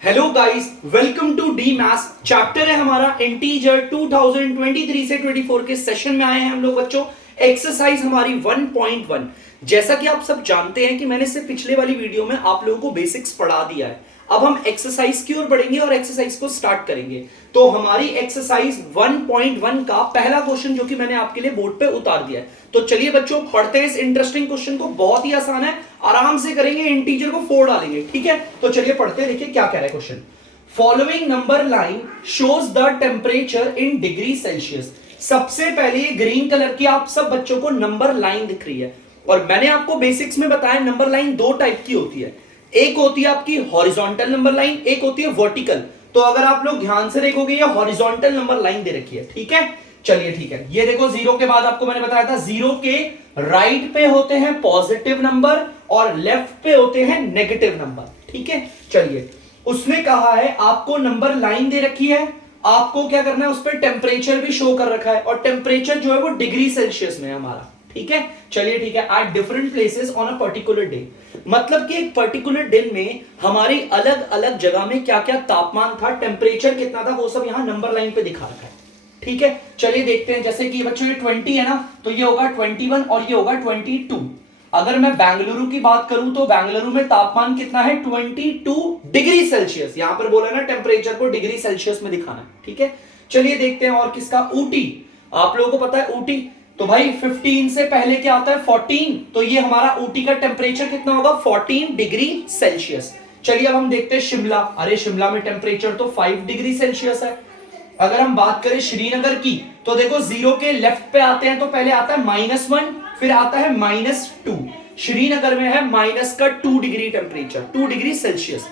Hello guys, welcome to the maths. Chapter है हमारा integer. 2023 से 24 के सेशन में आए हैं हम लोग बच्चों। एक्सरसाइज हमारी 1.1। जैसा कि आप सब जानते हैं कि मैंने इससे पिछले वाली वीडियो में आप लोगों को बेसिक्स पढ़ा दिया है। अब हम एक्सरसाइज की ओर बढ़ेंगे और एक्सरसाइज को स्टार्ट करेंगे। तो हमारी एक्सरसाइज 1.1 का पहला क्वेश्चन जो कि मैंने आपके लिए बोर्ड पे उतार दिया है। तो चलिए बच्चों पढ़ते हैं इस इंटरेस्टिंग क्वेश्चन को। बहुत ही आसान है, आराम से करेंगे, इंटीजर को 4 डालेंगे। ठीक है, तो चलिए पढ़ते हैं। देखिए क्या कह रहा है question. Following number line shows the temperature in degree Celsius. सबसे पहले ग्रीन कलर की आप सब बच्चों को नंबर लाइन दिख रही है और मैंने आपको बेसिक्स में बताया नंबर लाइन दो टाइप की होती है। एक होती है आपकी हॉरिजॉन्टल नंबर लाइन, एक होती है वर्टिकल। तो अगर आप लोग ध्यान से देखोगे ये हॉरिजॉन्टल नंबर लाइन दे रखी है। ठीक है, चलिए ठीक है। ये देखो जीरो के बाद आपको मैंने बताया था जीरो के राइट पे होते हैं पॉजिटिव नंबर और लेफ्ट पे होते हैं नेगेटिव नंबर। ठीक है, चलिए उसने कहा है आपको नंबर लाइन दे रखी है, आपको क्या करना है उस पर टेम्परेचर भी शो कर रखा है और टेम्परेचर जो है वो डिग्री सेल्सियस में है हमारा। ठीक है, चलिए ठीक है। At different places on a particular day, मतलब कि एक पर्टिकुलर दिन में हमारी अलग अलग जगह में क्या क्या तापमान था, टेम्परेचर कितना था, वो सब यहां नंबर लाइन पे दिखा रखा है। ठीक है, चलिए देखते हैं। जैसे कि बच्चों ये 20 है ना, तो ये होगा 21 और ये होगा 22। अगर मैं बेंगलुरु की बात करूं तो बेंगलुरु में तापमान कितना है 22 डिग्री सेल्सियस। यहां पर बोला ना टेम्परेचर को डिग्री सेल्सियस में दिखाना है। ठीक है, चलिए देखते हैं। और किसका, ऊटी। आप लोगों को पता है ऊटी, तो भाई 15 से पहले क्या आता है 14, तो ये हमारा ऊटी का टेम्परेचर कितना होगा 14 डिग्री सेल्सियस। चलिए अब हम देखते हैं शिमला। अरे शिमला में टेम्परेचर तो 5 डिग्री सेल्सियस है। अगर हम बात करें श्रीनगर की तो देखो जीरो के लेफ्ट पे आते हैं तो पहले आता है -1, फिर आता है -2। श्रीनगर में है -2 डिग्री टेम्परेचर, 2 डिग्री सेल्सियस।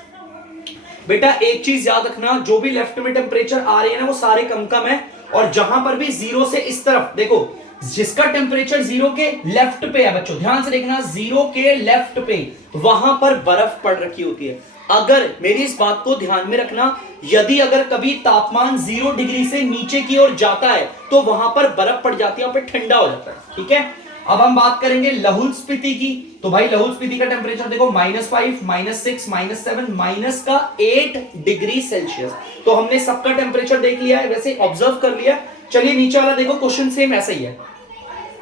बेटा एक चीज याद रखना, जो भी लेफ्ट में टेम्परेचर आ रही है ना वो सारे कम कम है, और जहां पर भी जीरो से इस तरफ देखो जिसका टेम्परेचर जीरो के लेफ्ट पे है बच्चों, ध्यान से देखना, जीरो के लेफ्ट पे वहां पर बर्फ पड़ रखी होती है। अगर मेरी इस बात को ध्यान में रखना, यदि अगर कभी तापमान 0 डिग्री से नीचे की ओर जाता है तो वहां पर बर्फ पड़ जाती है, वहां पर ठंडा हो जाता है। ठीक है, अब हम बात करेंगे लाहौल स्पीति की। तो भाई लाहौल स्पीति का टेम्परेचर देखो -5, -6, -7, -8 डिग्री सेल्सियस। तो हमने सबका टेम्परेचर देख लिया है, वैसे ऑब्जर्व कर लिया। चलिए नीचे वाला देखो, क्वेश्चन सेम ऐसा ही है।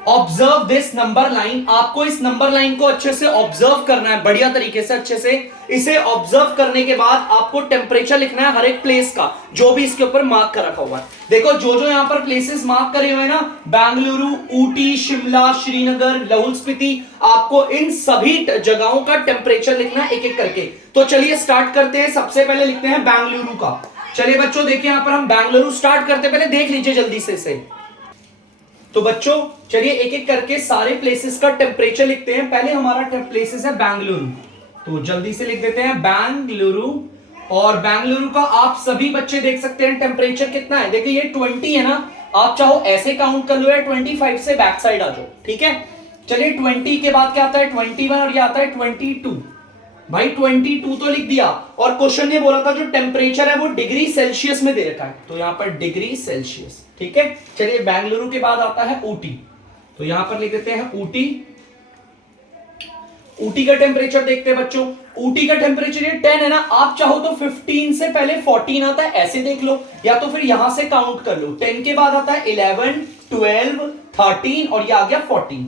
Observe this number line. आपको इस नंबर लाइन को अच्छे से ऑब्जर्व करना है, बढ़िया तरीके से अच्छे से। इसे ऑब्जर्व करने के बाद आपको टेम्परेचर लिखना है हर एक प्लेस का जो भी इसके ऊपर मार्क कर रखा हुआ है। देखो जो जो यहां पर प्लेसेस मार्क करे हुए हैं ना, बेंगलुरु, ऊटी, शिमला, श्रीनगर, लाहौल स्पीति, आपको इन सभी जगहों का टेम्परेचर लिखना है एक एक करके। तो चलिए स्टार्ट करते हैं। सबसे पहले लिखते हैं बेंगलुरु का। चलिए बच्चों देखिए यहां पर हम बेंगलुरु स्टार्ट करते, पहले देख लीजिए जल्दी से इसे। तो बच्चों चलिए एक एक करके सारे प्लेसेस का टेम्परेचर लिखते हैं। पहले हमारा प्लेसेस है बेंगलुरु, तो जल्दी से लिख देते हैं बेंगलुरु। और बेंगलुरु का आप सभी बच्चे देख सकते हैं टेम्परेचर कितना है। देखिए ये 20 है ना, आप चाहो ऐसे काउंट कर लो या 25 से बैक साइड आ जाओ। ठीक है, चलिए 20 के बाद क्या आता है 21 और ये आता है 22। भाई 22 तो लिख दिया, और क्वेश्चन ये बोला था जो टेम्परेचर है वो डिग्री सेल्सियस में दे रखा है, तो यहां पर डिग्री सेल्सियस। ठीक है, चलिए बेंगलुरु के बाद आता है ऊटी, तो यहां पर लिख देते हैं ऊटी। ऊटी का टेम्परेचर देखते हैं बच्चों। ऊटी का टेम्परेचर ये 10 है ना, आप चाहो तो 15 से पहले 14 आता है, ऐसे देख लो, या तो फिर यहां से काउंट कर लो। 10 के बाद आता है 11, 12, 13 और ये आ गया 14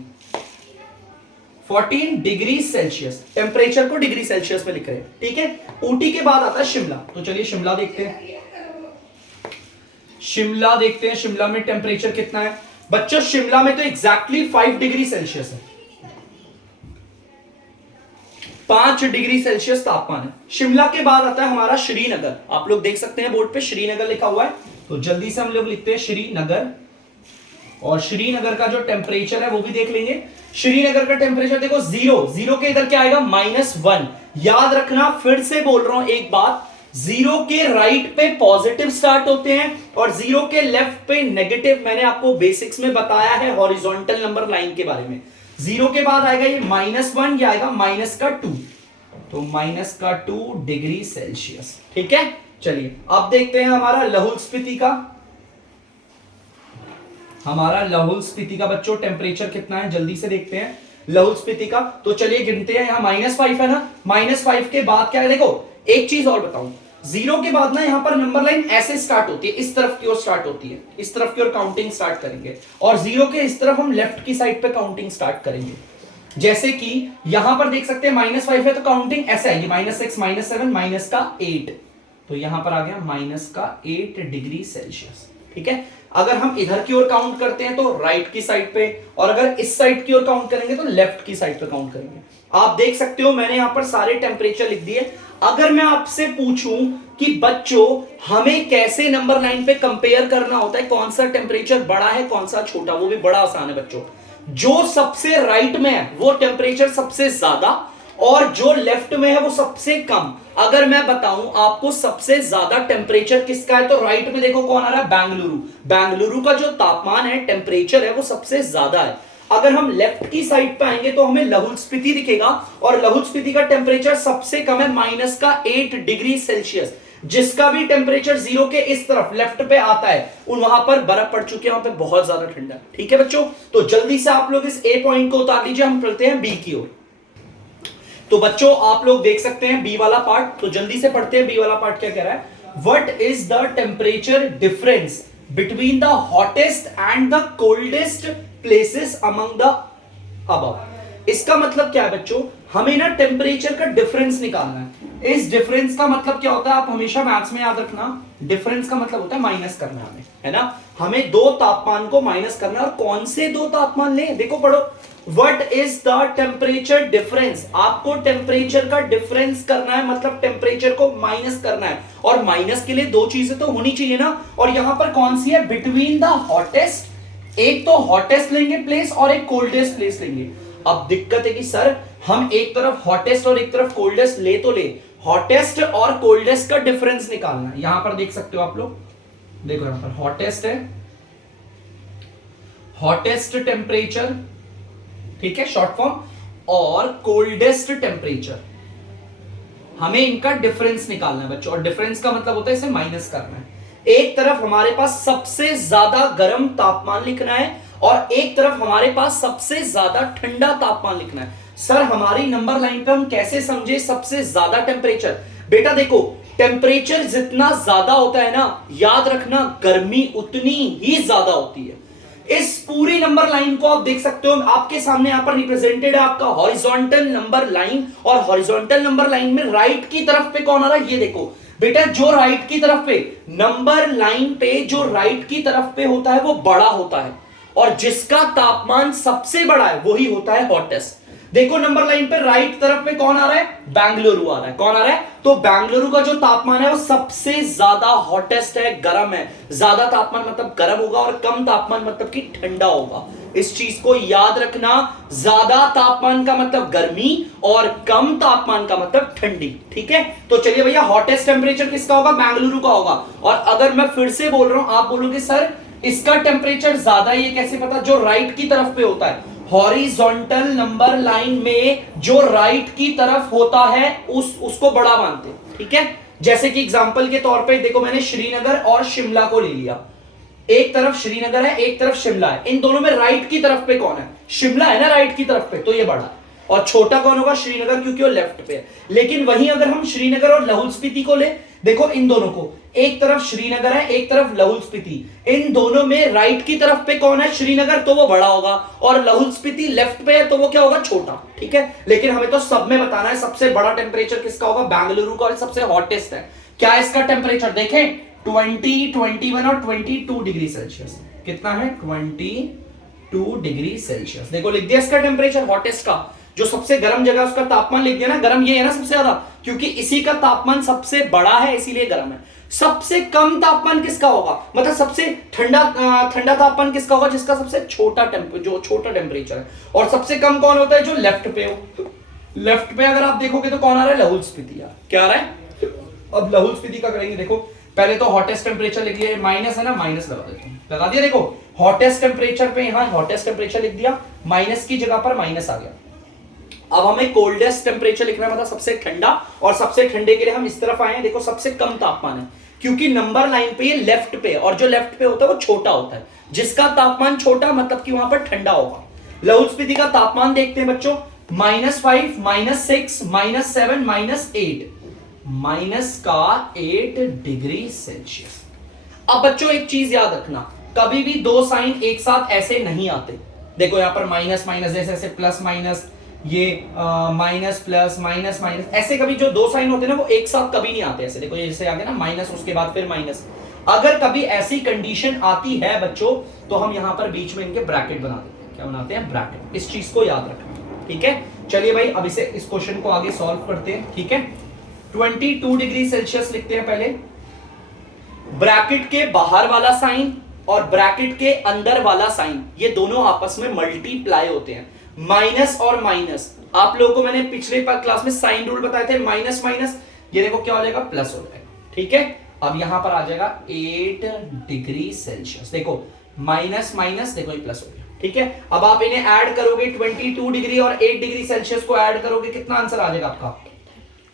डिग्री सेल्सियस। टेम्परेचर को डिग्री सेल्सियस में लिख रहे हैं। ठीक है, ऊटी के बाद आता है शिमला, तो चलिए शिमला देखते हैं। शिमला देखते हैं, शिमला में टेम्परेचर कितना है बच्चों। शिमला में तो एग्जैक्टली 5 डिग्री सेल्सियस है, 5 डिग्री सेल्सियस तापमान है। शिमला के बाद आता है हमारा श्रीनगर। आप लोग देख सकते हैं बोर्ड पे श्रीनगर लिखा हुआ है, तो जल्दी से हम लोग लिखते हैं श्रीनगर। और श्रीनगर का जो टेम्परेचर है वो भी देख लेंगे। श्रीनगर का टेम्परेचर देखो जीरो के इधर क्या आएगा -1। याद रखना, फिर से बोल रहा हूं एक बात, जीरो के राइट पे पॉजिटिव स्टार्ट होते हैं और जीरो के लेफ्ट पे नेगेटिव। मैंने आपको बेसिक्स में बताया है हॉरिजॉन्टल नंबर लाइन के बारे में। जीरो के बाद आएगा ये -1, ये आएगा -2, तो -2 डिग्री सेल्सियस। ठीक है, चलिए अब देखते हैं हमारा लाहौल स्पीति का। हमारा लाहौल स्पीति का बच्चों टेम्परेचर कितना है, जल्दी से देखते हैं लाहौल स्पीति का। तो चलिए गिनते हैं, यहां -5 है ना, -5 के बाद क्या है, देखो एक चीज और बताऊं, जीरो के बाद ना यहां पर नंबर लाइन ऐसे स्टार्ट होती है, इस तरफ की ओर स्टार्ट होती है, इस तरफ की ओर काउंटिंग स्टार्ट करेंगे और जीरो के इस तरफ हम लेफ्ट की साइड पे काउंटिंग स्टार्ट करेंगे। जैसे कि यहां पर देख सकते हैं -5 है तो काउंटिंग ऐसे आएगी -6 -7 -8, तो यहां पर आ गया -8 डिग्री सेल्सियस। ठीक है, अगर हम इधर की ओर काउंट करते हैं तो राइट की साइड पे, और अगर इस साइड की ओर काउंट करेंगे तो लेफ्ट की साइड पे काउंट करेंगे। आप देख सकते हो मैंने यहां पर सारे टेम्परेचर लिख दिए। अगर मैं आपसे पूछूं कि बच्चों हमें कैसे नंबर लाइन पे कंपेयर करना होता है, कौन सा टेम्परेचर बड़ा है कौन सा छोटा, वो भी बड़ा आसान है बच्चों। जो सबसे राइट में है वो टेम्परेचर सबसे ज्यादा और जो लेफ्ट में है वो सबसे कम। अगर मैं बताऊं आपको सबसे ज्यादा टेम्परेचर किसका है, तो राइट में देखो कौन आ रहा है, बेंगलुरु। बेंगलुरु का जो तापमान है, टेम्परेचर है, वो सबसे ज्यादा है। अगर हम लेफ्ट की साइड पे आएंगे तो हमें लाहौल स्पीति दिखेगा और लाहौल स्पीति का टेम्परेचर सबसे कम है -8 डिग्री सेल्सियस। जिसका भी टेम्परेचर जीरो के इस तरफ लेफ्ट पे आता है वहां पर बर्फ पड़ चुकी है, वहां पे बहुत ज्यादा ठंडा है। ठीक है बच्चों, तो जल्दी से आप लोग इस ए पॉइंट को उतार लीजिए, हम चलते हैं बी की ओर। तो बच्चों आप लोग देख सकते हैं बी वाला पार्ट, तो जल्दी से पढ़ते हैं बी वाला पार्ट क्या कह रहा है। What is the temperature difference between the hottest and the coldest places among the above. इसका मतलब क्या है बच्चों, हमें ना टेम्परेचर का डिफरेंस निकालना है। इस डिफरेंस का मतलब क्या होता है, आप हमेशा मैथ्स में याद रखना, डिफरेंस का मतलब होता है माइनस करना हमें, है ना। हमें दो तापमान को माइनस करना है, और कौन से दो तापमान लें, देखो पढ़ो। What is the temperature difference, आपको टेम्परेचर का डिफरेंस करना है, मतलब टेम्परेचर को माइनस करना है, और माइनस के लिए दो चीजें तो होनी चाहिए ना, और यहां पर कौन सी है, बिटवीन द हॉटेस्ट। एक तो हॉटेस्ट लेंगे प्लेस और एक कोल्डेस्ट प्लेस लेंगे। अब दिक्कत है कि सर हम एक तरफ हॉटेस्ट और एक तरफ कोल्डेस्ट ले तो ले, हॉटेस्ट और कोल्डेस्ट का डिफरेंस निकालना है। यहां पर देख सकते हो आप लोग, देखो यहां पर हॉटेस्ट है, हॉटेस्ट टेम्परेचर, ठीक है शॉर्ट फॉर्म, और कोल्डेस्ट टेम्परेचर। हमें इनका डिफरेंस निकालना है बच्चों, और डिफरेंस का मतलब होता है इसे माइनस करना है। एक तरफ हमारे पास सबसे ज्यादा गर्म तापमान लिखना है और एक तरफ हमारे पास सबसे ज्यादा ठंडा तापमान लिखना है। सर हमारी नंबर लाइन पे हम कैसे समझे सबसे ज्यादा टेम्परेचर, बेटा देखो टेम्परेचर जितना ज्यादा होता है ना, याद रखना गर्मी उतनी ही ज्यादा होती है। इस पूरी नंबर लाइन को आप देख सकते हो, आपके सामने यहां पर रिप्रेजेंटेड है आपका हॉरिजॉन्टल नंबर लाइन, और हॉरिजॉन्टल नंबर लाइन में राइट की तरफ पे कौन आ रहा है, ये देखो बेटा, जो राइट की तरफ पे नंबर लाइन पे जो राइट की तरफ पे होता है वो बड़ा होता है, और जिसका तापमान सबसे बड़ा है वही होता है हॉटेस्ट। देखो नंबर लाइन पे राइट तरफ पे कौन आ रहा है, बेंगलुरु आ रहा है, कौन आ रहा है, तो बेंगलुरु का जो तापमान है वो सबसे ज्यादा हॉटेस्ट है, गर्म है। ज्यादा तापमान मतलब गर्म होगा और कम तापमान मतलब कि ठंडा होगा। इस चीज को याद रखना, ज्यादा तापमान का मतलब गर्मी और कम तापमान का मतलब ठंडी। ठीक है, तो चलिए भैया हॉटेस्ट टेम्परेचर किसका होगा, बेंगलुरु का होगा। और अगर मैं फिर से बोल रहा हूं, आप बोलोगे सर इसका टेम्परेचर ज्यादा है, ये कैसे पता, जो राइट की तरफ पे होता है, हॉरिजॉन्टल नंबर लाइन में जो राइट की तरफ होता है उसको बड़ा मानते हैं। ठीक है, जैसे कि एग्जांपल के तौर पे देखो मैंने श्रीनगर और शिमला को ले लिया, एक तरफ श्रीनगर है एक तरफ शिमला है, इन दोनों में राइट की तरफ पे कौन है, शिमला है ना राइट की तरफ पे, तो ये बड़ा है। और छोटा कौन होगा, श्रीनगर, क्योंकि वो लेफ्ट पे है। लेकिन वहीं अगर हम श्रीनगर और लाहौल स्पीति को ले, देखो इन दोनों को, एक तरफ श्रीनगर है एक तरफ लाहौल स्पीति, इन दोनों में राइट की तरफ पे कौन है, श्रीनगर, तो वो बड़ा होगा, और लाहौल स्पीति लेफ्ट पे है तो वो क्या होगा, छोटा। ठीक है, लेकिन हमें तो सब में बताना है सबसे बड़ा टेम्परेचर किसका होगा, बेंगलुरु का, और सबसे हॉटेस्ट है। क्या इसका टेम्परेचर देखें, 20, 21 और 22 डिग्री सेल्सियस। कितना है, 22 डिग्री सेल्सियस। देखो लिख दिया इसका टेम्परेचर हॉटेस्ट का, जो सबसे गर्म जगह उसका तापमान लिख दिया ना, गर्म ये है ना सबसे ज्यादा, क्योंकि इसी का तापमान सबसे बड़ा है इसीलिए गर्म है। सबसे कम तापमान किसका होगा, मतलब सबसे ठंडा तापमान किसका होगा, जिसका सबसे छोटा टेम्परेचर है। और सबसे कम कौन होता है, जो लेफ्ट पे हो। लेफ्ट पे अगर आप देखोगे तो कौन आ रहा है, लाहौल स्पीति। क्या आ रहा है, अब लाहौल स्पीति का करेंगे। देखो पहले तो हॉटेस्ट टेम्परेचर लिख लिया, माइनस है ना, माइनस लगा देते हैं, लगा दिया। देखो हॉटेस्ट टेम्परेचर पे यहां हॉटेस्ट टेम्परेचर लिख दिया, माइनस की जगह पर माइनस आ गया। अब हमें कोल्डेस्ट टेम्परेचर लिखना है, मतलब सबसे ठंडा, और सबसे ठंडे के लिए हम इस तरफ आए हैं। देखो सबसे कम तापमान है, क्योंकि नंबर लाइन पे ये लेफ्ट पे, और जो लेफ्ट पे होता है वो छोटा होता है, जिसका तापमान छोटा मतलब कि वहां पर ठंडा होगा। लाहौल स्पीति का तापमान देखते हैं बच्चों, -5, -6, -7, -8। माइनस का 8 डिग्री सेल्सियस। अब बच्चों एक चीज याद रखना, कभी भी दो साइन एक साथ ऐसे नहीं आते। देखो यहां पर माइनस माइनस, जैसे ऐसे प्लस माइनस, ये माइनस प्लस माइनस माइनस, ऐसे कभी जो दो साइन होते हैं ना वो एक साथ कभी नहीं आते ऐसे। देखो ये जैसे आ गया ना माइनस, उसके बाद फिर माइनस। अगर कभी ऐसी कंडीशन आती है बच्चों तो हम यहां पर बीच में इनके ब्रैकेट बना देते हैं। क्या बनाते हैं? ब्रैकेट। इस चीज को याद रखना, ठीक है। चलिए भाई अब इसे, इस क्वेश्चन को आगे सॉल्व करते हैं, ठीक है। 22 डिग्री सेल्सियस लिखते हैं पहले। ब्रैकेट के बाहर वाला साइन और ब्रैकेट के अंदर वाला साइन, ये दोनों आपस में मल्टीप्लाई होते हैं। माइनस और माइनस, आप लोगों को मैंने पिछले क्लास में साइन रूल बताए थे, माइनस माइनस, ये देखो क्या हो जाएगा? प्लस हो जाएगा, ठीक है। अब यहां पर आ जाएगा 8 डिग्री सेल्सियस। देखो माइनस माइनस, देखो ये प्लस हो गया, ठीक है। अब आप इन्हें ऐड करोगे, 22 डिग्री और 8 डिग्री सेल्सियस को ऐड करोगे, कितना आंसर आ जाएगा आपका?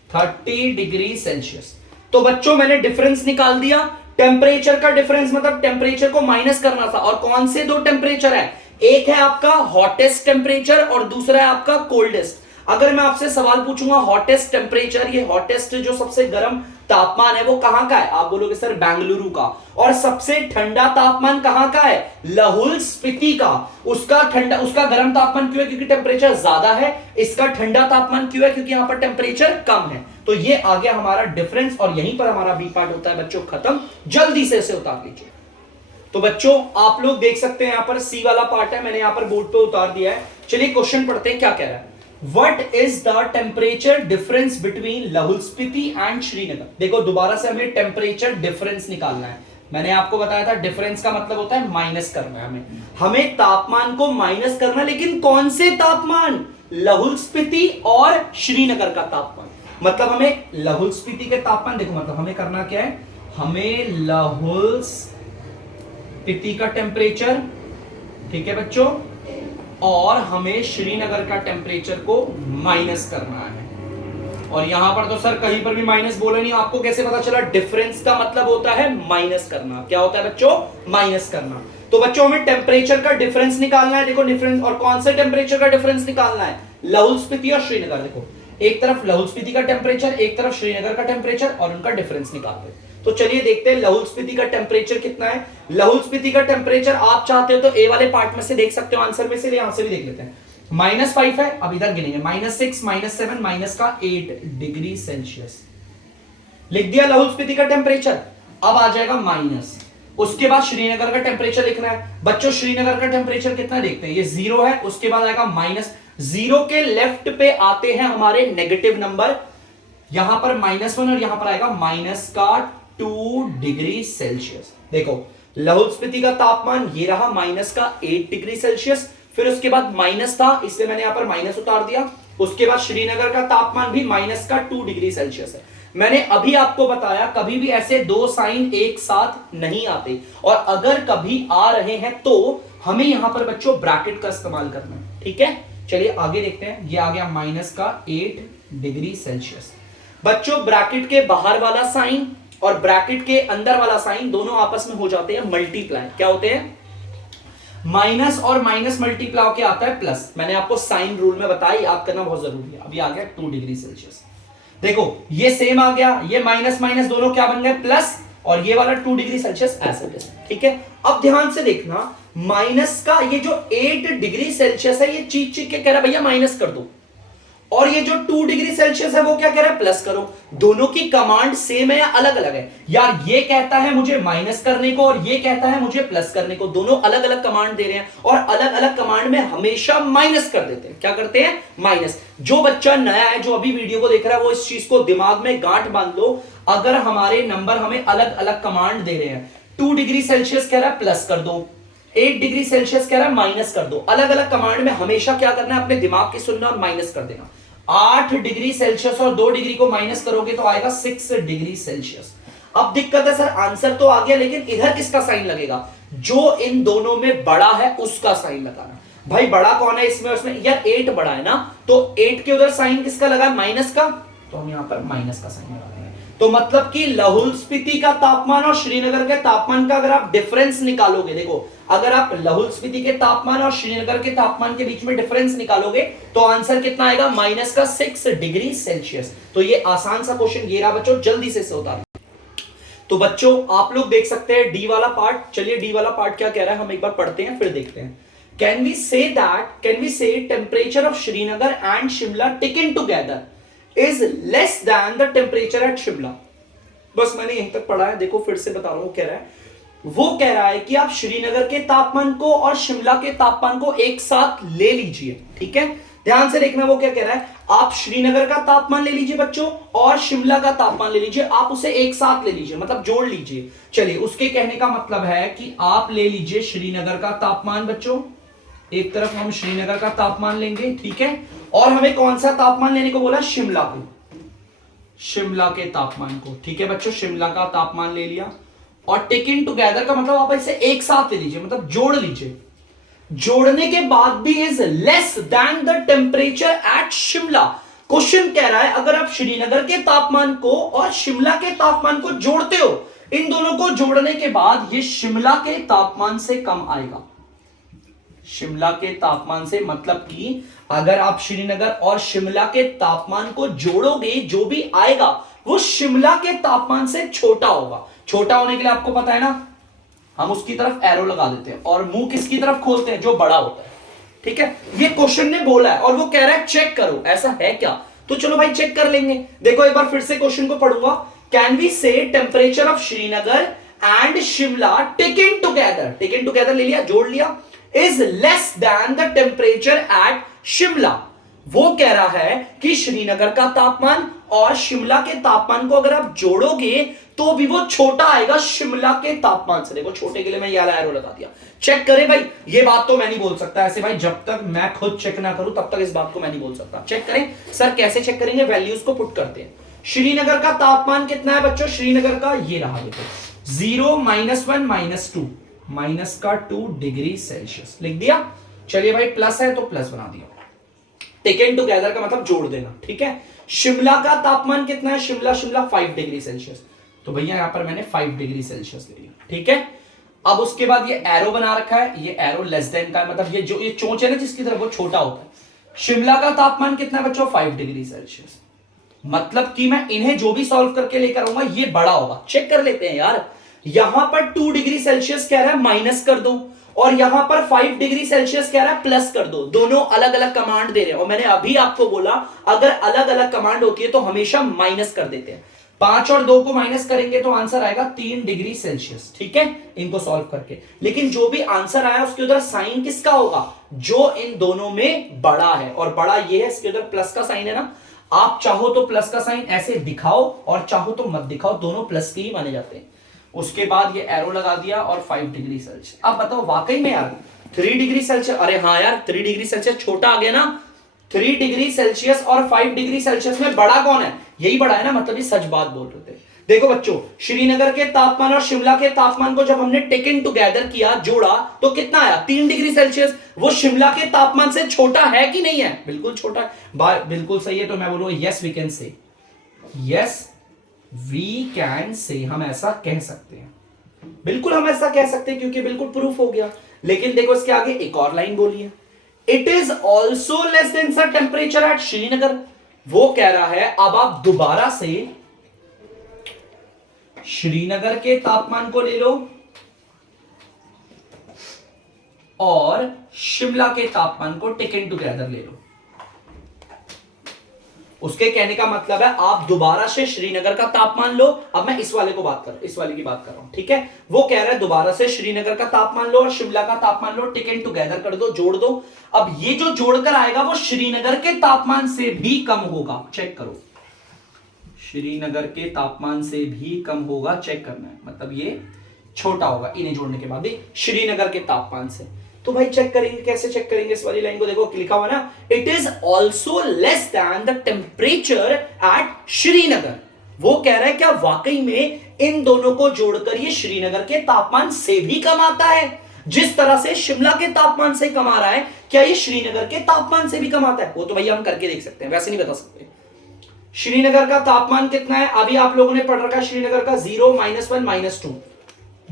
30 डिग्री सेल्सियस। तो बच्चों मैंने डिफरेंस निकाल दिया। टेम्परेचर का डिफरेंस मतलब टेम्परेचर को माइनस करना था। और कौन से दो टेम्परेचर है? एक है आपका हॉटेस्ट टेम्परेचर और दूसरा है आपका कोल्डेस्ट। अगर मैं आपसे सवाल पूछूंगा हॉटेस्ट टेम्परेचर, ये हॉटेस्ट जो सबसे गर्म तापमान है वो कहां का है? आप बोलोगे सर बेंगलुरु का। और सबसे ठंडा तापमान कहां का है? लाहौल स्पीति का। उसका ठंडा, उसका गर्म तापमान क्यों है? क्योंकि टेम्परेचर ज्यादा है। इसका ठंडा तापमान क्यों है? क्योंकि यहां पर टेम्परेचर कम है। तो ये आ गया हमारा डिफरेंस और यहीं पर हमारा बी पार्ट होता है बच्चों खत्म। जल्दी से इसे उतार लीजिए। तो बच्चों आप लोग देख सकते हैं यहां पर सी वाला पार्ट है, मैंने यहां पर बोर्ड पे उतार दिया है। चलिए क्वेश्चन पढ़ते हैं क्या कह रहा है। What is the temperature difference between Lahaul Spiti and Srinagar? देखो दोबारा से हमें टेम्परेचर डिफरेंस निकालना है। मैंने आपको बताया था डिफरेंस का मतलब होता है माइनस करना है। हमें तापमान को माइनस करना, लेकिन कौन से तापमान? लाहौल स्पीति और श्रीनगर का तापमान। मतलब हमें लाहौल स्पीति के तापमान, देखो मतलब हमें करना क्या है, हमें लाहौल स्पीति का टेम्परेचर, ठीक है बच्चों, और हमें श्रीनगर का टेम्परेचर को माइनस करना है। और यहां पर तो सर कहीं पर भी माइनस बोले नहीं, आपको कैसे पता चला? डिफरेंस का मतलब होता है माइनस करना। क्या होता है बच्चों? माइनस करना। तो बच्चों हमें टेम्परेचर का डिफरेंस निकालना है। देखो डिफरेंस, और कौन से टेम्परेचर का डिफरेंस निकालना है? लाहौल स्पीति और श्रीनगर। देखो एक तरफ लाहौल स्पीति का टेम्परेचर, एक तरफ श्रीनगर का टेम्परेचर, और उनका डिफरेंस निकालते हैं। तो चलिए देखते हैं लाहौल स्पीति का टेम्परेचर कितना है। लाहौल स्पीति का टेम्परेचर आप चाहते हो तो ए वाले पार्ट में से देख सकते हो, आंसर में से, यहां से भी देख लेते हैं। -5 है, अब इधर गिनेंगे, -6, -7, माइनस का 8 डिग्री सेल्सियस लिख दिया लाहौल स्पीति का टेम्परेचर। अब आ जाएगा माइनस, उसके बाद श्रीनगर का टेम्परेचर लिखना है। बच्चों श्रीनगर का टेम्परेचर कितना देखते हैं, ये 0 है, उसके बाद आएगा माइनस, 0 के लेफ्ट पे आते हैं हमारे नेगेटिव नंबर, यहां पर -1 और यहां पर आएगा माइनस का 2 डिग्री सेल्सियस। देखो लाहौल स्पीति का तापमान ये रहा माइनस का 8 डिग्री सेल्सियस, फिर उसके बाद माइनस था इसलिए मैंने यहां पर माइनस उतार दिया। उसके बाद श्रीनगर का तापमान भी माइनस का 2 डिग्री सेल्सियस है। मैंने अभी आपको बताया कभी भी ऐसे दो साइन एक साथ नहीं आते, और अगर कभी आ रहे हैं तो हमें यहां पर बच्चों ब्रैकेट का इस्तेमाल करना है, ठीक है। चलिए आगे देखते हैं, ये आ गया माइनस का 8 डिग्री सेल्सियस। बच्चों ब्रैकेट के बाहर वाला साइन और ब्रैकेट के अंदर वाला साइन दोनों आपस में हो जाते हैं मल्टीप्लाई। क्या होते हैं? माइनस और माइनस मल्टीप्लाई होकर आता है प्लस। मैंने आपको साइन रूल में बताया, याद करना बहुत जरूरी है। अभी आ गया 2 डिग्री सेल्सियस। देखो ये सेम आ गया, ये माइनस माइनस दोनों क्या बन गए? प्लस, और ये वाला 2 डिग्री सेल्सियस ऐसे कैसे, ठीक है। अब ध्यान से देखना, माइनस का ये जो 8 डिग्री सेल्सियस है, ये चीख चीख के कह रहा है भैया माइनस कर दो, और ये जो 2 डिग्री सेल्सियस है वो क्या कह रहा है? प्लस करो। दोनों की कमांड सेम है या अलग अलग है? यार ये कहता है मुझे माइनस करने को और ये कहता है मुझे प्लस करने को, दोनों अलग अलग कमांड दे रहे हैं, और अलग अलग कमांड में हमेशा माइनस कर देते हैं। क्या करते हैं? माइनस। जो बच्चा नया है, जो अभी वीडियो को देख रहा है, वो इस चीज को दिमाग में गांठ बांध लो। अगर हमारे नंबर हमें अलग अलग कमांड दे रहे हैं, 2 डिग्री सेल्सियस कह रहा है प्लस कर दो, 8 डिग्री सेल्सियस कह रहा है माइनस कर दो, अलग अलग कमांड में हमेशा क्या करना है? अपने दिमाग की सुनना और माइनस कर देना। 8 डिग्री सेल्सियस और 2 डिग्री को माइनस करोगे तो आएगा 6 डिग्री सेल्सियस। अब दिक्कत है सर, आंसर तो आ गया, लेकिन इधर किसका साइन लगेगा? जो इन दोनों में बड़ा है उसका साइन लगाना। भाई बड़ा कौन है इसमें? उसमें यार 8 बड़ा है ना, तो 8 के उधर साइन किसका लगा? माइनस का, तो हम यहां पर माइनस का साइन लगा देंगे। तो मतलब कि लाहौल स्पीति का तापमान और श्रीनगर के तापमान का अगर आप डिफरेंस निकालोगे, देखो अगर आप लाहौल स्पीति के तापमान और श्रीनगर के तापमान के बीच में डिफरेंस निकालोगे तो आंसर कितना आएगा, -6 डिग्री सेल्सियस। तो ये आसान सा क्वेश्चन ये रहा बच्चों, जल्दी से होता। तो बच्चों आप लोग देख सकते हैं डी वाला पार्ट। चलिए डी वाला पार्ट क्या कह रहा है हम एक बार पढ़ते हैं फिर देखते हैं। कैन वी से temperature of Srinagar and Shimla taken together is less than the temperature at Shimla. बस मैंने यहीं तक पढ़ा है, देखो फिर से बता रहा हूं। वो कह रहा है कि आप श्रीनगर के तापमान को और शिमला के तापमान को एक साथ ले लीजिए, ठीक है। ध्यान से देखना वो क्या कह रहा है, आप श्रीनगर का तापमान ले लीजिए बच्चों और शिमला का तापमान ले लीजिए, आप उसे एक साथ ले लीजिए, मतलब जोड़ लीजिए। चलिए उसके कहने का मतलब है कि आप ले लीजिए श्रीनगर का तापमान बच्चों, एक तरफ हम श्रीनगर का तापमान लेंगे, ठीक है, और हमें कौन सा तापमान लेने को बोला, शिमला को, शिमला के तापमान को, ठीक है बच्चों, शिमला का तापमान ले लिया। और टेकन टुगेदर का मतलब आप इसे एक साथ ले लीजिए, मतलब जोड़ लीजिए। जोड़ने के बाद भी is less than the temperature at Shimla. Question कह रहा है अगर आप श्रीनगर के तापमान को और शिमला के तापमान को जोड़ते हो, इन दोनों को जोड़ने के बाद ये शिमला के तापमान से कम आएगा, शिमला के तापमान से। मतलब कि अगर आप श्रीनगर और शिमला के तापमान को जोड़ोगे जो भी आएगा वो शिमला के तापमान से छोटा होगा। छोटा होने के लिए आपको पता है ना, हम उसकी तरफ एरो लगा देते हैं और मुंह किसकी तरफ खोलते हैं, जो बड़ा होता है, ठीक है। ये क्वेश्चन ने बोला है और वो कह रहा है चेक करो ऐसा है क्या। तो चलो भाई चेक कर लेंगे। देखो एक बार फिर से क्वेश्चन को पढ़ूंगा। कैन वी से temperature of Srinagar and Shimla taken together ले लिया, जोड़ लिया, is less than the temperature at Shimla. वो कह रहा है कि श्रीनगर का तापमान और शिमला के तापमान को अगर आप जोड़ोगे तो भी वो छोटा आएगा शिमला के तापमान से। देखो छोटे के लिए मैं ये वाला एरो लगा दिया। चेक करें भाई, ये बात तो मैं नहीं बोल सकता ऐसे भाई, जब तक मैं खुद चेक ना करूं तब तक इस बात को मैं नहीं बोल सकता। चेक करें सर, कैसे चेक करेंगे, वैल्यूज को पुट करते हैं। श्रीनगर का तापमान कितना है बच्चों, श्रीनगर का ये रहा, देखो 0 -1 -2 -2 डिग्री सेल्सियस लिख दिया। चलिए भाई प्लस है तो प्लस बना दिया। टेकन टुगेदर का मतलब जोड़ देना, ठीक है। शिमला का तापमान कितना है, शिमला 5 डिग्री सेल्सियस, तो भैया यहां पर मैंने 5 डिग्री सेल्सियस ले लिया, ठीक है। अब उसके बाद ये एरो बना रखा है, ये एरो लेस देन का है, मतलब ये जो ये चोंच है ना जिसकी तरफ, वो छोटा होता है। शिमला का तापमान कितना है बच्चों, 5 डिग्री सेल्सियस, मतलब कि मैं इन्हें जो भी सॉल्व करके लेकर आऊंगा ये बड़ा होगा। चेक कर लेते हैं यार, यहां पर 2 डिग्री सेल्सियस कह रहा है माइनस कर दो और यहां पर 5 डिग्री सेल्सियस कह रहा है प्लस कर दो। दोनों अलग अलग कमांड दे रहे हैं और मैंने अभी आपको बोला अगर अलग अलग कमांड होती है तो हमेशा माइनस कर देते हैं। 5 और 2 को माइनस करेंगे तो आंसर आएगा 3 डिग्री सेल्सियस, ठीक है, इनको सॉल्व करके। लेकिन जो भी आंसर आया उसके उधर साइन किसका होगा, जो इन दोनों में बड़ा है, और बड़ा ये है, इसके उधर प्लस का साइन है ना। आप चाहो तो प्लस का साइन ऐसे दिखाओ और चाहो तो मत दिखाओ, दोनों प्लस के ही माने जाते हैं। उसके बाद ये एरो लगा दिया और 5 डिग्री सेल्सियस। अब बताओ वाकई में यार 3 डिग्री सेल्सियस, अरे हाँ यार 3 डिग्री सेल्सियस छोटा आ गया ना। 3 डिग्री सेल्सियस और 5 डिग्री सेल्सियस में बड़ा कौन है, यही बड़ा है ना, मतलब ये सच बात बोल रहे थे। देखो बच्चों, श्रीनगर के तापमान और शिमला के तापमान को जब हमने टेकन टुगेदर किया, जोड़ा, तो कितना आया, 3 डिग्री सेल्सियस। वो शिमला के तापमान से छोटा है कि नहीं है, बिल्कुल छोटा है। बिल्कुल सही है, तो मैं बोलूंगा yes we can say, yes we can say, हम ऐसा कह सकते हैं, बिल्कुल हम ऐसा कह सकते हैं क्योंकि बिल्कुल प्रूफ हो गया। लेकिन देखो इसके आगे एक और लाइन बोली है, it is also less than the temperature at Srinagar. वो कह रहा है अब आप दोबारा से श्रीनगर के तापमान को ले लो और शिमला के तापमान को टेकन टुगेदर ले लो। उसके कहने का मतलब है आप दोबारा से श्रीनगर का तापमान लो। अब मैं इस वाले की बात कर रहा हूं, ठीक है। वो कह रहा है दोबारा से श्रीनगर का तापमान लो और शिमला का तापमान लो, टेकन टुगेदर कर दो, जोड़ दो। अब ये जो जोड़कर आएगा वो श्रीनगर के तापमान से भी कम होगा, चेक करो, श्रीनगर के तापमान से भी कम होगा, चेक करना है, मतलब ये छोटा होगा इन्हें जोड़ने के बाद भी श्रीनगर के तापमान से। तो भाई चेक करेंगे, कैसे चेक करेंगे, इस वाली लाइन को देखो, लिखा हुआ ना, it is also less than the temperature at Srinagar. वो कह रहा है क्या वाकई में इन दोनों को जोड़कर ये श्रीनगर के तापमान से भी कम आता है, जिस तरह से शिमला के तापमान से कम आ रहा है, क्या ये श्रीनगर के तापमान से भी कम आता है। वो तो भैया हम करके देख सकते हैं, वैसे नहीं बता सकते। श्रीनगर का तापमान कितना है? अभी आप लोगों ने पढ़ रखा है श्रीनगर का 0, -1, -2,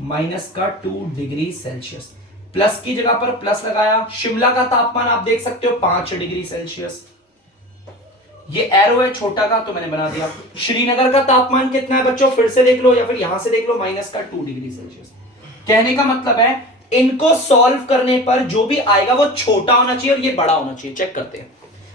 -2 डिग्री सेल्सियस। प्लस की जगह पर प्लस लगाया। शिमला का तापमान आप देख सकते हो 5 डिग्री सेल्सियस। ये एरो है छोटा का तो मैंने बना दिया। श्रीनगर का तापमान कितना है बच्चों? फिर से देख लो या फिर यहां से देख लो, -2 डिग्री सेल्सियस। कहने का मतलब है इनको सॉल्व करने पर जो भी आएगा वो छोटा होना चाहिए और ये बड़ा होना चाहिए। चेक करते हैं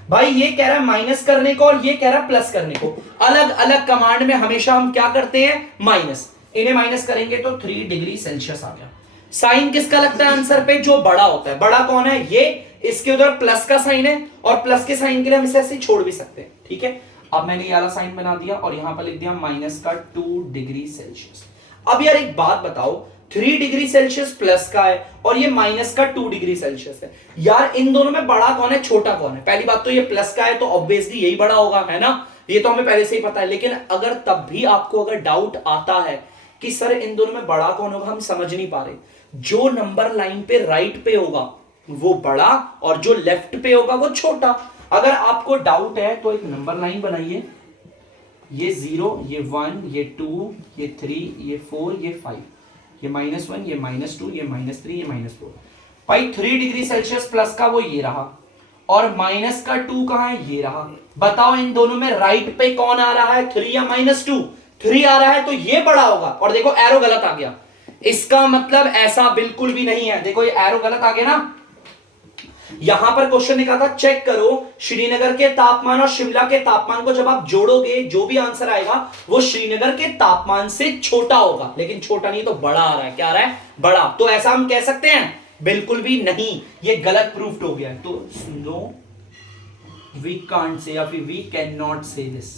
भाई, ये कह रहा है माइनस करने को और ये कह रहा है प्लस करने को। अलग अलग कमांड में हमेशा हम क्या करते हैं? माइनस। इन्हें माइनस करेंगे तो 3 डिग्री सेल्सियस आ गया। साइन किसका लगता है आंसर पे? जो बड़ा होता है। बड़ा कौन है? ये। इसके उधर प्लस का साइन है और प्लस के साइन के लिए हम इसे ऐसे छोड़ भी सकते हैं। ठीक है, अब मैंने ये वाला साइन बना दिया और यहां पर लिख दिया -2 डिग्री सेल्सियस। अब यार एक बात बताओ, 3 डिग्री सेल्सियस प्लस का है और ये -2 डिग्री सेल्सियस है। यार इन दोनों में बड़ा कौन है, छोटा कौन है? पहली बात तो ये प्लस का है तो ऑब्वियसली यही बड़ा होगा, है ना? ये तो हमें पहले से ही पता है। लेकिन अगर तब भी आपको अगर डाउट आता है कि सर इन दोनों में बड़ा कौन होगा, हम समझ नहीं पा रहे, जो नंबर लाइन पे राइट पे होगा वो बड़ा और जो लेफ्ट पे होगा वो छोटा। अगर आपको डाउट है तो एक नंबर लाइन बनाइए, ये 0, ये 1, ये 2, ये 3, ये 4, ये 5, ये -1, ये -2, ये -3, ये -4। भाई 3 डिग्री सेल्सियस प्लस का वो ये रहा और -2 कहां है? ये रहा। बताओ इन दोनों में राइट पे कौन आ रहा है, 3 या -2? 3 आ रहा है तो ये बड़ा होगा। और देखो एरो गलत आ गया, इसका मतलब ऐसा बिल्कुल भी नहीं है। देखो ये एरो गलत आ गया ना। यहां पर क्वेश्चन लिखा था चेक करो श्रीनगर के तापमान और शिमला के तापमान को जब आप जोड़ोगे जो भी आंसर आएगा वो श्रीनगर के तापमान से छोटा होगा। लेकिन छोटा नहीं तो बड़ा आ रहा है। क्या आ रहा है? बड़ा। तो ऐसा हम कह सकते हैं? बिल्कुल भी नहीं, ये गलत प्रूफ हो गया। तो नो, वी कांट से या फिर वी कैन नॉट से दिस,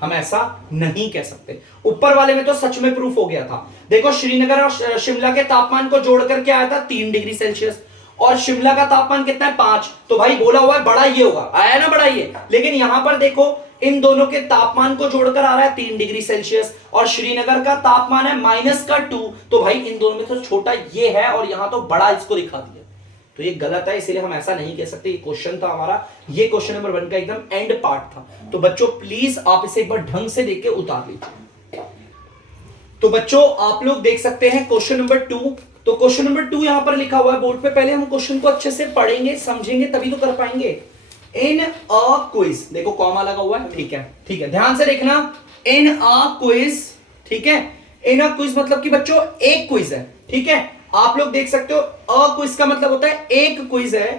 हम ऐसा नहीं कह सकते। ऊपर वाले में तो सच में प्रूफ हो गया था। देखो श्रीनगर और शिमला के तापमान को जोड़कर क्या आया था? 3 डिग्री सेल्सियस। और शिमला का तापमान कितना है? 5। तो भाई बोला हुआ है बड़ा ये होगा, आया ना बड़ा ये। लेकिन यहां पर देखो इन दोनों के तापमान को जोड़कर आ रहा है 3 डिग्री सेल्सियस और श्रीनगर का तापमान है -2। तो भाई इन दोनों में तो छोटा ये है और यहां तो बड़ा इसको दिखा दिया। तो ये गलत है, इसीलिए हम ऐसा नहीं कह सकते। ये क्वेश्चन था हमारा, ये क्वेश्चन नंबर 1 का एकदम एंड पार्ट था। तो बच्चों प्लीज आप इसे एक बार ढंग से देख के उतार लीजिए। तो बच्चों आप लोग देख सकते हैं क्वेश्चन नंबर 2। तो क्वेश्चन नंबर 2 यहां पर लिखा हुआ है बोर्ड पे। पहले हम क्वेश्चन को अच्छे से पढ़ेंगे, समझेंगे, तभी तो कर पाएंगे। इन अ क्विज, देखो कॉमा लगा हुआ है, ठीक है, ठीक है, ध्यान से देखना। इन अ क्विज, ठीक है, इन अ क्विज मतलब कि बच्चों एक क्विज है, ठीक है। आप लोग देख सकते हो अ क्विज का मतलब होता है एक क्विज है।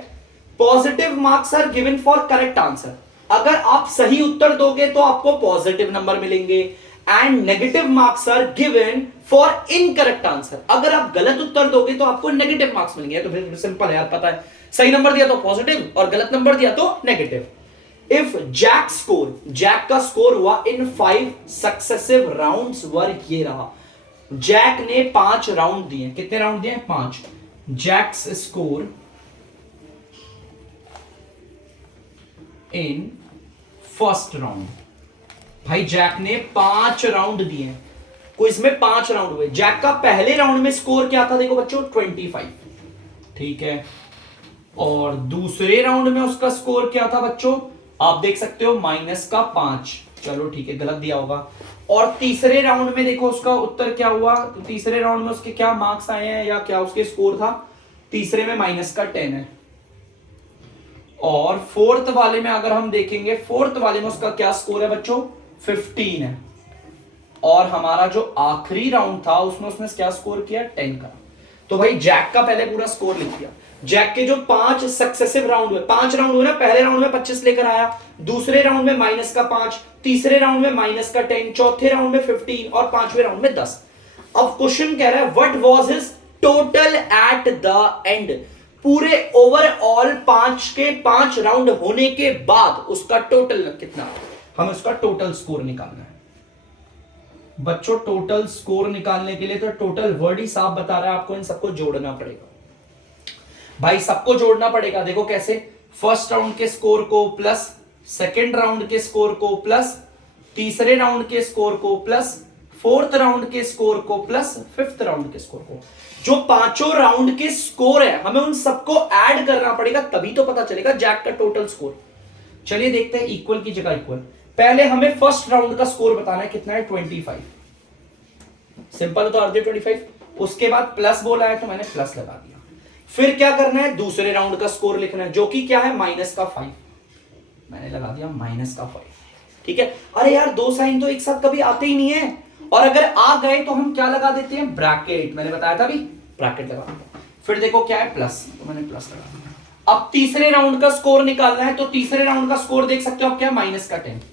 Positive marks are given for correct answer. अगर आप सही उत्तर दोगे तो आपको पॉजिटिव नंबर मिलेंगे and negative marks are given for incorrect answer. अगर आप गलत उत्तर दोगे तो आपको नेगेटिव मार्क्स मिलेंगे। तो फिर सिंपल है यार, पता है, सही नंबर दिया तो पॉजिटिव और गलत नंबर दिया तो negative. If Jack score, Jack का स्कोर हुआ इन 5 सक्सेसिव राउंड्स वर, ये रहा। जैक ने 5 राउंड दिए। कितने राउंड दिए? 5। Jack's score in first round. भाई जैक ने 5 राउंड दिए, क्विज में 5 राउंड हुए। जैक का पहले राउंड में स्कोर क्या था? देखो बच्चों 25, ठीक है। और दूसरे राउंड में उसका स्कोर क्या था बच्चों? आप देख सकते हो -5। चलो ठीक है, गलत दिया होगा। और तीसरे राउंड में देखो उसका उत्तर क्या हुआ। तो तीसरे राउंड में उसके क्या मार्क्स आए हैं या क्या उसके स्कोर था? तीसरे में -10 है। और फोर्थ वाले में अगर हम देखेंगे, फोर्थ वाले में उसका क्या स्कोर है बच्चों? 15 है। और हमारा जो आखिरी राउंड था उसमें उसने क्या स्कोर किया? 10 का। तो भाई जैक का पहले पूरा स्कोर लिख दिया। जैक के जो 5 सक्सेसिव राउंड हुए, 5 राउंड हुए ना, पहले राउंड में 25 लेकर आया, दूसरे राउंड में -5, तीसरे राउंड में -10, चौथे राउंड में 15 और पांचवें राउंड में 10। अब क्वेश्चन कह रहा है what was his total at the end. पूरे ओवरऑल 5 के 5 राउंड होने के बाद उसका टोटल कितना, हमें उसका टोटल स्कोर निकालना है। बच्चों टोटल स्कोर निकालने के लिए तो टोटल वर्ड ही साफ बता रहा है, आपको इन सबको जोड़ना पड़ेगा। भाई सबको जोड़ना पड़ेगा। देखो कैसे, फर्स्ट राउंड के स्कोर को प्लस सेकेंड राउंड के स्कोर को प्लस तीसरे राउंड के स्कोर को प्लस फोर्थ राउंड के स्कोर को प्लस फिफ्थ राउंड के स्कोर को। जो पांचों राउंड के स्कोर है हमें उन सबको ऐड करना पड़ेगा, तभी तो पता चलेगा जैक का टोटल स्कोर। चलिए देखते हैं इक्वल की जगह इक्वल। पहले हमें फर्स्ट राउंड का स्कोर बताना है, कितना है 25। सिंपल तो अर्धे 25। उसके बाद प्लस बोला है तो मैंने प्लस लगा दिया। फिर क्या करना है, दूसरे राउंड का स्कोर लिखना है जो कि क्या है माइनस का 5, मैंने लगा दिया माइनस का 5। ठीक है, अरे यार दो साइन तो एक साथ कभी आते ही नहीं है, और अगर आ गए तो हम क्या लगा देते हैं, ब्रैकेट। मैंने बताया था अभी, ब्रैकेट लगा दिया। फिर देखो क्या है प्लस, तो मैंने प्लस लगा दिया। अब तीसरे राउंड का स्कोर निकालना है, तो तीसरे राउंड का स्कोर देख सकते हो आप, क्या माइनस का 10।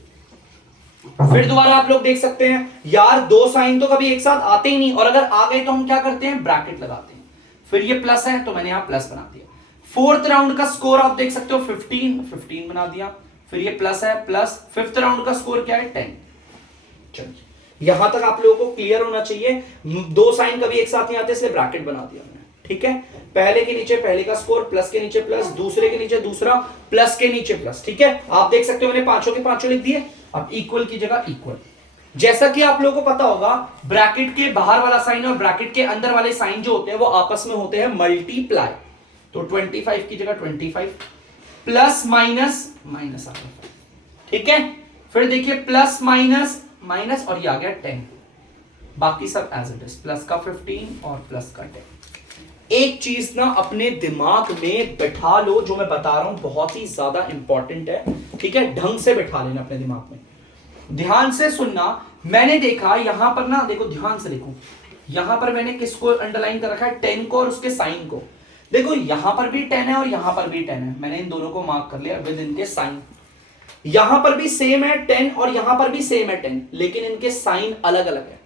फिर दोबारा आप लोग देख सकते हैं यार दो साइन तो कभी एक साथ आते ही नहीं, और अगर आ गए तो हम क्या करते हैं, ब्रैकेट लगाते हैं। फिर ये प्लस है तो मैंने यहां प्लस बना दिया। फोर्थ राउंड का स्कोर आप देख सकते हो 15 बना दिया। फिर ये प्लस है प्लस। फिफ्थ राउंड का स्कोर क्या है 10। चलिए यहां तक आप लोगों को क्लियर होना चाहिए। दो साइन कभी एक साथ नहीं आते इसलिए ब्रैकेट बना दिया मैंने। ठीक है, पहले के नीचे पहले का स्कोर, प्लस के नीचे प्लस, दूसरे के नीचे दूसरा, प्लस के नीचे प्लस। ठीक है, आप देख सकते हो मैंने पांचों के पांचों लिख दिए। अब इक्वल की जगह इक्वल। जैसा कि आप लोगों को पता होगा, ब्रैकेट के बाहर वाला साइन और ब्रैकेट के अंदर वाले साइन जो होते हैं वो आपस में होते हैं मल्टीप्लाई। तो 25 की जगह 25, प्लस माइनस माइनस आ गया। ठीक है, फिर देखिए प्लस माइनस माइनस, और ये आ गया 10। बाकी सब एज इट इज, प्लस का 15 और प्लस का 10। एक चीज ना अपने दिमाग में बैठा लो, जो मैं बता रहा हूं बहुत ही ज्यादा इंपॉर्टेंट है। ठीक है, ढंग से बैठा लेना अपने दिमाग में, ध्यान से सुनना। मैंने देखा यहां पर ना, देखो ध्यान से देखो, यहां पर मैंने किसको अंडरलाइन कर रखा है, 10 को और उसके साइन को। देखो यहां पर भी 10 है और यहां पर भी 10 है, मैंने इन दोनों को मार्क कर लिया विद इनके साइन। यहां पर भी सेम है 10 और यहां पर भी सेम है 10, लेकिन इनके साइन अलग अलग है।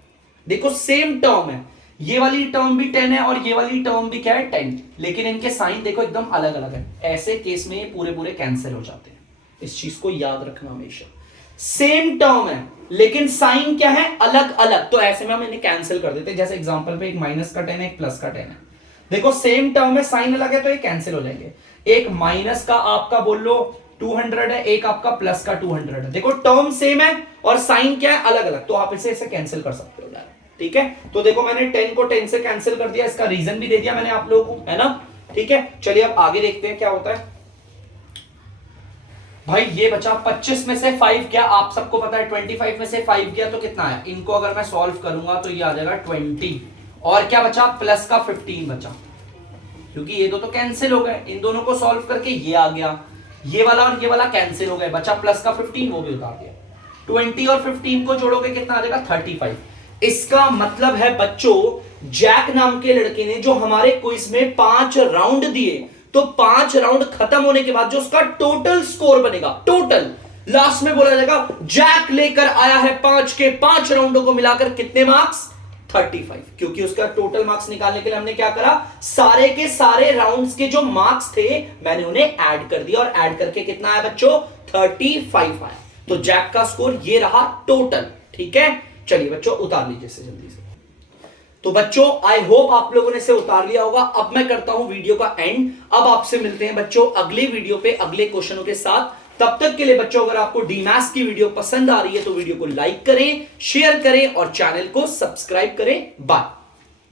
देखो सेम टर्म है, ये वाली टर्म भी 10 है और ये वाली टर्म भी क्या है 10, लेकिन इनके साइन देखो एकदम अलग अलग है। ऐसे केस में ये पूरे पूरे कैंसिल हो जाते हैं। इस चीज को याद रखना हमेशा, सेम टर्म है लेकिन साइन क्या है अलग अलग, तो ऐसे में हम इन्हें कैंसिल कर देते हैं। जैसे एग्जांपल पे एक माइनस का 10 है, एक प्लस का 10 है। देखो सेम टर्म है, साइन अलग है तो ये कैंसिल हो जाएंगे। एक माइनस का आपका बोल लो 200 है, एक आपका प्लस का 200 है। देखो टर्म सेम है और साइन क्या है अलग अलग, तो आप इसे कैंसिल कर सकते हो डायरेक्ट। ठीक है, तो देखो मैंने 10 को 10 से कैंसिल कर दिया, इसका रीजन भी दे दिया मैंने आप लोगों को, है ना। ठीक है, चलिए अब आगे देखते हैं क्या होता है। भाई ये बचा 25 में से 5 क्या, आप सबको पता है 25 में से 5 गया तो कितना है, इनको अगर मैं सॉल्व करूंगा तो ये आ जाएगा 20, और क्या बचा प्लस का 15 बचा, क्योंकि ये दो तो कैंसिल हो गए। इन दोनों को सॉल्व करके ये आ गया, ये वाला और ये वाला कैंसिल हो गए, बचा प्लस का 15, वो भी उतार दिया। 20 और 15 को जोड़ोगे कितना आ जाएगा 35। इसका मतलब है बच्चों, जैक नाम के लड़के ने जो हमारे क्विज में 5 राउंड दिए, तो 5 राउंड खत्म होने के बाद जो उसका टोटल स्कोर बनेगा, टोटल लास्ट में बोला जाएगा जैक लेकर आया है 5 के 5 राउंडों को मिलाकर कितने मार्क्स, 35। क्योंकि उसका टोटल मार्क्स निकालने के लिए हमने क्या करा, सारे के सारे राउंड्स के जो मार्क्स थे मैंने उन्हें ऐड कर दिया, और ऐड करके कितना आया बच्चों 35 आया। तो जैक का स्कोर ये रहा टोटल। ठीक है, चलिए बच्चों उतार लीजिए इसे जल्दी से। तो बच्चों आई होप आप लोगों ने इसे उतार लिया होगा। अब मैं करता हूं वीडियो का एंड। अब आपसे मिलते हैं बच्चों अगले वीडियो पे अगले क्वेश्चनों के साथ। तब तक के लिए बच्चों, अगर आपको डीमैथ्स की वीडियो पसंद आ रही है तो वीडियो को लाइक करें, शेयर करें और चैनल को सब्सक्राइब करें। बाय।